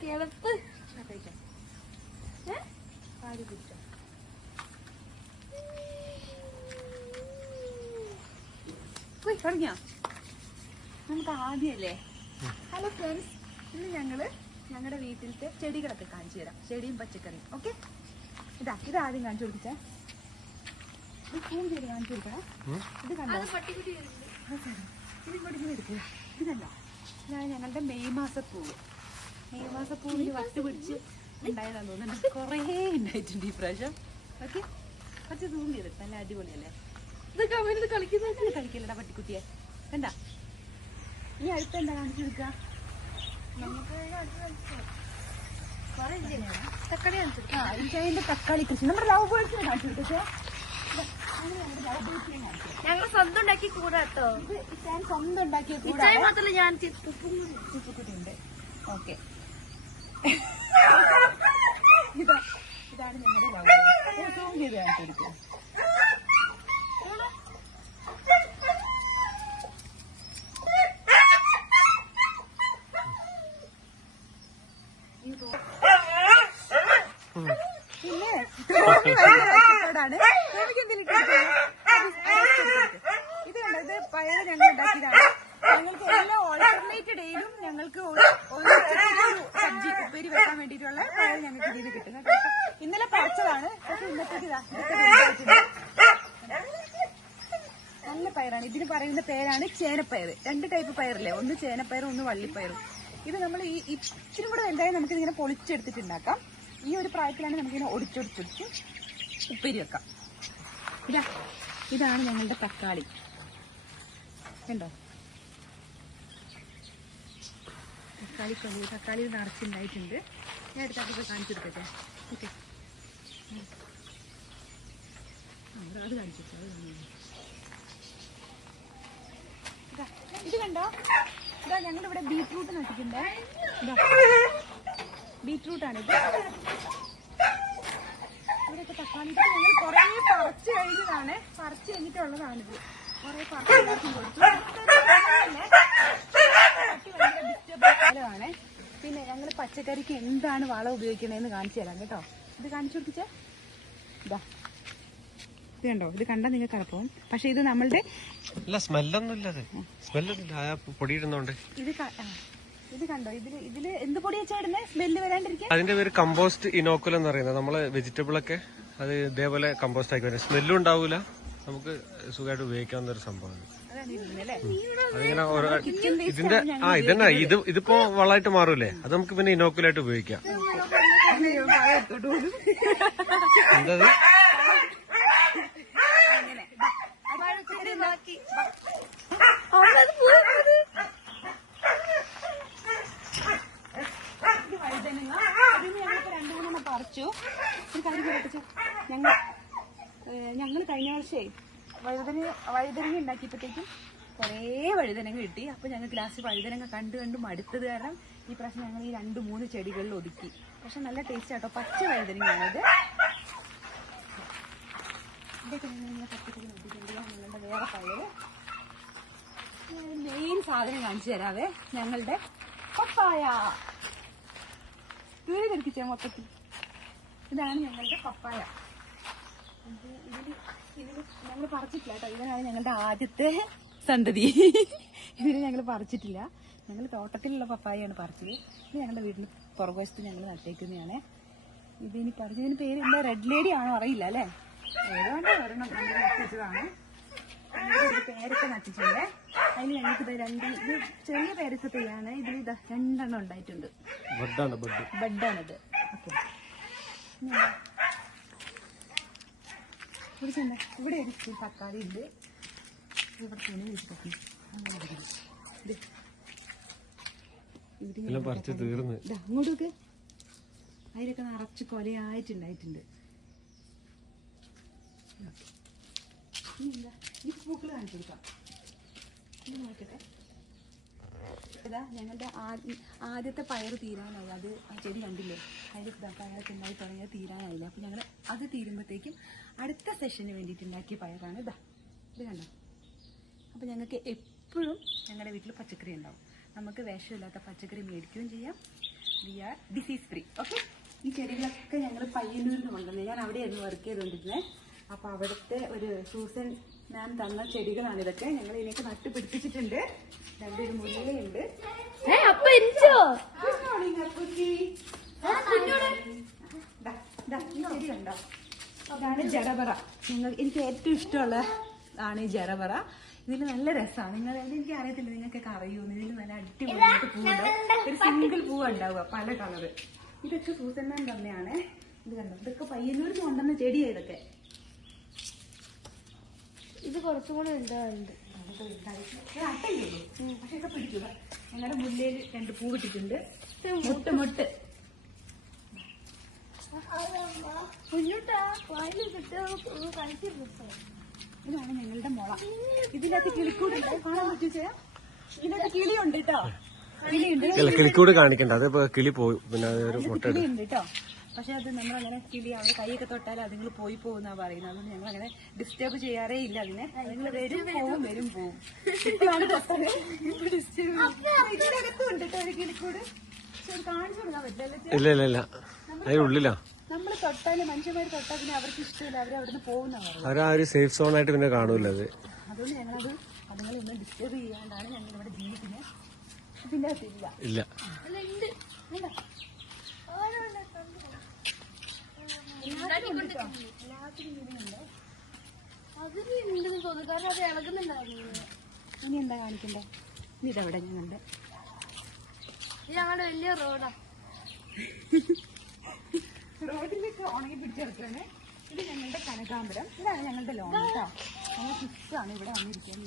കിളപ്പ് തുടങ്ങിയോ? നമുക്ക് ആദ്യമല്ലേ. Hello friends, ഇന്ന് ഞങ്ങളുടെ വീട്ടിലത്തെ ചെടികളൊക്കെ കാണിച്ചു തരാം. ചെടിയും പച്ചക്കറിയും. ഓക്കെ, ഇതാദ്യം കാണിച്ചു കൊടുപ്പിച്ചേ. ഇത് കാണിച്ചു കൊടുക്കണേ. ഇത് കണ്ടോ? ഇതിങ്ങോട്ട് എടുക്കുക. ഇത് കണ്ടോ? ഇതാണ് ഞങ്ങളുടെ മെയ് മാസപ്പൂവ്. മെയ് മാസപ്പൂവിന് വട്ട് പിടിച്ച് ഉണ്ടായതാന്ന് തോന്നുന്നുണ്ട്. കുറേ ഉണ്ടായിട്ടുണ്ട് ഈ പ്രാവശ്യം. ഓക്കെ, കുറച്ച് സൂം ചെയ്തിട്ട് നല്ല അടിപൊളിയല്ലേ? ഇതൊക്കെ അവനത് കളിക്കില്ലടാ പട്ടിക്കുട്ടിയെ. കണ്ട ഈ അടുത്ത് എന്താ കാണിച്ചു കൊടുക്കുക? തക്കാളി അതിന്റെ തക്കാളി കൃഷി നമ്മുടെ ലവ് ബേർഡ്സിനെ കാണിച്ചു കൊടുക്കേ. ഞങ്ങൾ സ്വന്തം ഉണ്ടാക്കി കൂടാട്ടോ. ഞാൻ സ്വന്തം ഉണ്ടാക്കിയ കൂടെ ഞാൻ ചിപ്പുക്കുട്ടിയുണ്ട്. ഓക്കെ, ഇതാണ് ഞങ്ങളുടെ ലവ് ബേർഡ്. സൂം ചെയ്ത് കാണിച്ചു കൊടുക്കുക. പിന്നെ ടോമിയാണ്. ടോമിക്ക് എന്തെങ്കിലും ഇത് കണ്ടോ? ഇത് പയറ് ഞങ്ങൾ ഉണ്ടാക്കിയതാണ്. ഞങ്ങൾക്ക് എല്ലാ ഓൾട്ടർനേറ്റ് ഡേയിലും ഞങ്ങൾക്ക് ഒരു സബ്ജി ഉപ്പേരി വെക്കാൻ വേണ്ടിയിട്ടുള്ള പയർ ഞങ്ങൾക്ക് ഇതിൽ കിട്ടും. ഇന്നലെ പറിച്ചതാണ്, പക്ഷെ ഇന്നത്തേക്ക് നല്ല പയറാണ്. ഇതിന് പറയുന്ന പേരാണ് ചേനപ്പയർ. 2 ടൈപ്പ് പയറില്ലേ, ഒന്ന് ചേനപ്പയറും ഒന്ന് വള്ളിപ്പയറും. ഇത് നമ്മൾ ഈ ഇച്ചിരി കൂടെ എന്തായാലും നമുക്കിതിങ്ങനെ പൊളിച്ചെടുത്തിട്ടുണ്ടാക്കാം. ഈ ഒരു പ്രായത്തിലാണ് നമുക്കിങ്ങനെ ഒടിച്ചൊടിച്ചൊടിച്ച് ഉപ്പേരി വെക്കാം. ഇതാണ് ഞങ്ങളുടെ തക്കാളി. കണ്ടോ? തക്കാളി നിറച്ചുണ്ടായിട്ടുണ്ട്. ഞാൻ അടുത്തൊക്കെ കാണിച്ചു കൊടുക്കട്ടെ. ഓക്കെ, അത് കാണിച്ചു. ഇത് കണ്ടോ? ഇതാ ഞങ്ങളിവിടെ ബീറ്റ്റൂട്ട് നട്ടിട്ടുണ്ട്. ഇതാ ബീറ്റ്റൂട്ടാണിത്. ഇവിടെയൊക്കെ തക്കാളി ഞങ്ങൾ കുറേ പറിച്ചു കഴിഞ്ഞതാണ്. പറിച്ചു കഴിഞ്ഞിട്ടുള്ളതാണിത്. കുറേ പറിച്ച് എല്ലാവർക്കും കൊടുത്തു. ാണ്. പിന്നെ ഞങ്ങൾ പച്ചക്കറിക്ക് എന്താണ് വളം ഉപയോഗിക്കണേന്ന് കാണിച്ചു തരാം കേട്ടോ. ഇത് കാണിച്ചു കൊടുപ്പിച്ചേ. ഇതാ ഇത് കണ്ടോ? ഇത് കണ്ടാ നിങ്ങൾക്ക് അടപ്പം. പക്ഷെ ഇത് നമ്മളുടെ ഇത് കണ്ടോ? ഇതില് എന്ത് പൊടി വെച്ചായിരുന്നേ സ്മെല്ല് വരാണ്ടിരിക്കാൻ? അതിന്റെ പേര് കമ്പോസ്റ്റ് ഇനോക്കുലം എന്ന് പറയുന്നത്. നമ്മള് വെജിറ്റബിൾ ഒക്കെ അത് ഇതേപോലെ കമ്പോസ്റ്റ് ആക്കി വരും. സ്മെല്ലും ഉണ്ടാവൂല, നമുക്ക് സുഖമായിട്ട് ഉപയോഗിക്കാവുന്ന ഒരു സംഭവമാണ്. അതിങ്ങനെ ഇതിന്റെ ഇതന്നെ ഇതിപ്പോ വളമായിട്ട് മാറൂലേ, അത് നമുക്ക് പിന്നെ ഇനോക്കുലായിട്ട് ഉപയോഗിക്കാം. എന്തത്? പറിച്ചു. ഒരു കാര്യം പറയട്ടെ, ഞങ്ങൾ കഴിഞ്ഞ വർഷേ വഴുതനങ്ങ ഉണ്ടാക്കിയപ്പോഴത്തേക്കും കുറേ വഴുതനങ്ങ കിട്ടി. അപ്പൊ ഞങ്ങൾക്ക് ലാസ്റ്റ് വഴുതനങ്ങ കണ്ടു മടുത്തത് കാരണം ഈ പ്രാവശ്യം ഞങ്ങൾ ഈ 2-3 ചെടികളിൽ ഒതുക്കി. പക്ഷെ നല്ല ടേസ്റ്റ് ആട്ടോ. പച്ച വഴുതനങ്ങയാണിത്. ഇതൊക്കെ ഞങ്ങൾ പച്ചക്കറി നോക്കിയിട്ടുണ്ട്. ഞങ്ങളുടെ വേറെ പയറ് മെയിൻ സാധനം കാണിച്ചു തരാവേ. ഞങ്ങളുടെ പപ്പായ തീർക്കിച്ച മൊത്തത്തിൽ. ഇതാണ് ഞങ്ങളുടെ പപ്പായ. ഇതിന് ഞങ്ങൾ പറിച്ചിട്ടില്ല കേട്ടോ. ഇവനാണ് ഞങ്ങളുടെ ആദ്യത്തെ സന്തതി. ഇതിന് ഞങ്ങൾ പറിച്ചിട്ടില്ല. ഞങ്ങൾ തോട്ടത്തിലുള്ള പപ്പായയാണ് പറിച്ചത്. ഇത് ഞങ്ങളുടെ വീട്ടിൽ പുറകുവശത്ത് ഞങ്ങൾ നട്ടേക്കുന്നതാണ്. ഇതിന് പറിച്ചതിന് പേര് എന്താ, റെഡ് ലേഡി ആണോ അറിയില്ല അല്ലേ, ഏതാണ്ട് ഒരെണ്ണം ഞങ്ങൾ നട്ടിച്ചതാണ്. പേരൊക്കെ നട്ടിട്ടുണ്ട്. അതിന് ഞങ്ങൾക്ക് ഇത് ചെറിയ പേരൊക്കെ തയ്യാണ്. ഇതിൽ 2 എണ്ണം ഉണ്ടായിട്ടുണ്ട്. ബഡാണിത്. ഓക്കെ, ഇവിടെ ഒരു തക്കാളി ഉണ്ട്. ഇവിടെ തുണി വെച്ചിട്ട് അങ്ങോട്ടൊക്കെ അതിലൊക്കെ നിറച്ച് കൊലയായിട്ടുണ്ടായിട്ടുണ്ട്. ഈ പൂക്കൾ കാണിച്ചു കൊടുക്കാം. ഇത് നോക്കട്ടെ. ഇതാ ഞങ്ങളുടെ ആദ്യത്തെ പയറ് തീരാനായി. അത് ആ ചെടി കണ്ടില്ലേ, അതിൽ പയറൊക്കെ ഉണ്ടായി തുടങ്ങിയത് തീരാനായില്ല. അപ്പൊ ഞങ്ങൾ അത് തീരുമ്പോഴത്തേക്കും അടുത്ത സെഷന് വേണ്ടിയിട്ട് ഉണ്ടാക്കിയ പയറാണ് ഇത് കണ്ടോ. അപ്പൊ ഞങ്ങൾക്ക് എപ്പോഴും ഞങ്ങളുടെ വീട്ടിൽ പച്ചക്കറി ഉണ്ടാവും. നമുക്ക് വിഷമില്ലാത്ത പച്ചക്കറി മേടിക്കുകയും ചെയ്യാം, we are disease free. Okay, ഈ ചെടികളൊക്കെ ഞങ്ങൾ പയ്യന്നൂരിൽ കൊണ്ടുവന്നത്. ഞാൻ അവിടെയായിരുന്നു വർക്ക് ചെയ്തുകൊണ്ടിരുന്നത്. അപ്പൊ അവിടുത്തെ ഒരു സൂസൻ മാം തന്ന ചെടികളാണ് ഇതൊക്കെ. ഞങ്ങൾ ഇതിനൊക്കെ നട്ടുപിടിപ്പിച്ചിട്ടുണ്ട്. രണ്ടൊരു മുല്ലയുണ്ട്. അപ്പൊ എനിച്ചോ ഈ ചെടി കണ്ടോ? ഇതാണ് ജറബറ. എനിക്ക് ഏറ്റവും ഇഷ്ടമുള്ള ആണ് ഈ ജറബറ. ഇതിൽ നല്ല രസമാണ്. നിങ്ങൾ എനിക്ക് അറിയത്തില്ല, നിങ്ങൾക്കൊക്കെ അറിയുമോ? ഇതിൽ നല്ല അടിപൊളിയായിട്ട് പൂവുണ്ട്. ഒരു സിംഗിൾ പൂവ് ഉണ്ടാവുക, പല കളറ്. ഇതൊക്കെ സൂസൻ മാം തന്നെയാണ്. ഇത് കണ്ടോ, ഇതൊക്കെ പയ്യന്നൂരിൽ കൊണ്ടുവന്ന ചെടിയാണ് ഇതൊക്കെ. ഇത് കുറച്ചും കൂടെ ഉണ്ടാവുന്നുണ്ട്. അട്ടല്ലേ പക്ഷെ ഒക്കെ പിടിക്കുക. ഞങ്ങളുടെ മുല്ലയിൽ 2 പൂ ഇട്ടിട്ടുണ്ട്. മുട്ട് കുഞ്ഞുട്ടാ വായിൽ കഴിച്ചിരുന്നു. ഇതാണ് ഞങ്ങളുടെ മുള. ഇതിനകത്ത് കിളിക്കൂടുണ്ട്, കാണാൻ പറ്റിച്ചേ. ഇതിനകത്ത് കിളിയുണ്ട് കേട്ടോ. കിളിയുണ്ട്. കിളിക്കൂട് കാണിക്കണ്ട, അതിപ്പോ കിളി പോയി. പിന്നെ കിളിയുണ്ട് കേട്ടോ. പക്ഷെ അത് നമ്മളങ്ങനെ കിളി അവിടെ കൈയൊക്കെ തൊട്ടാൽ അതുങ്ങൾ പോയി പോകുന്നാ പറയുന്നത്. അതുകൊണ്ട് ഞങ്ങൾ അങ്ങനെ ഡിസ്റ്റർബ് ചെയ്യാറേ ഇല്ല അതിനെ. അതുങ്ങൾ വരും പോവും. ഇപ്പോഴാണ് ഇതിനകത്തും ഉണ്ട് കേട്ടോ ഒരു കിളിക്കൂട്. പക്ഷെ അത് കാണിച്ചു കൊടുക്കാൻ പറ്റില്ല. ഇല്ല അതിനുള്ളിലാ. നമ്മള് തൊട്ടാല് മനുഷ്യന്മാര് തൊട്ടാൽ പിന്നെ അവർക്ക് ഇഷ്ടമില്ല, അവര് അവിടുന്ന് പോകുന്ന പറയുന്നത്. അവരാ ഒരു സേഫ് സോൺ ആയിട്ട് പിന്നെ കാണൂല അത്. അതുകൊണ്ട് ഞങ്ങളത് അതുങ്ങളെ ഒന്നും ഡിസ്റ്റർബ് ചെയ്യാണ്ടാണ് ഞങ്ങൾ ഇവിടെ ജീവിക്കുന്നത്. പിന്നെ അതില്ല. ഇല്ല. അതിലുണ്ടെന്ന് തോന്നുന്നു, കാരണം അത് ഇളകുന്നുണ്ടായിരുന്നു. ഇനി എന്താ കാണിക്കണ്ടേ? ഇതവിടെ ഞങ്ങളുടെ ഇത് ഞങ്ങളുടെ വലിയ റോഡാ. റോഡിലേക്ക് ഉണങ്ങി പിടിച്ചെടുക്കാണ്. ഇത് ഞങ്ങളുടെ കനകാമ്പരം. ഇതാണ് ഞങ്ങളുടെ ലോൺ കേട്ടോ. ഞങ്ങൾക്ക് ഇഷ്ടമാണ് ഇവിടെ വന്നിരിക്കാൻ.